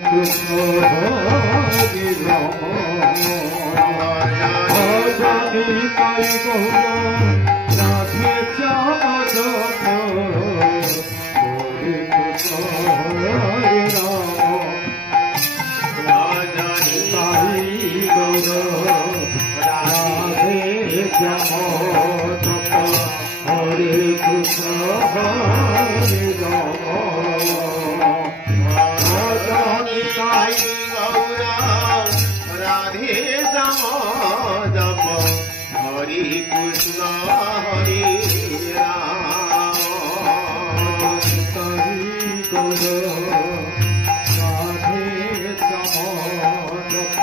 Krishna Hare Rama Bhajani Kai Gaura Radhe Jadava Hare Krishna Hare Rama Bhajani Kai Gaura Radhe Jadava Hare Krishna Hare Rama Sai Gaura Radhe Jama Jap Hare Krishna Hare Rama Sai Gaura Radhe Jama Jap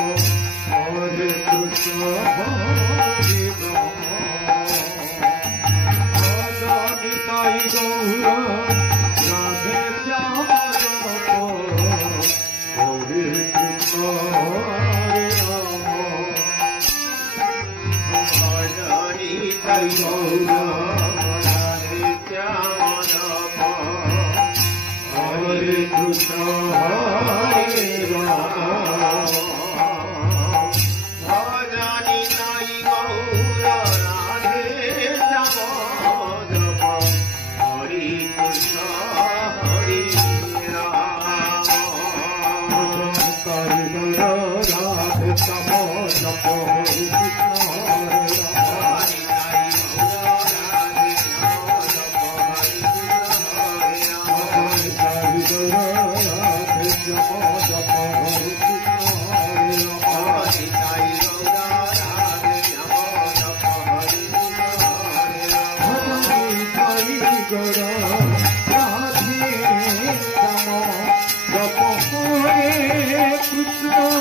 Hare Krishna Hare Rama Radhe Sai Gaura Radhe Jama Hare Krishna Hare Rama Bhajani Kai Gaura Radhe Jama Japa Hare Krishna Hare Rama Bhajani Kai Gaura Radhe Jama Japa Hare Krishna Hare Krishna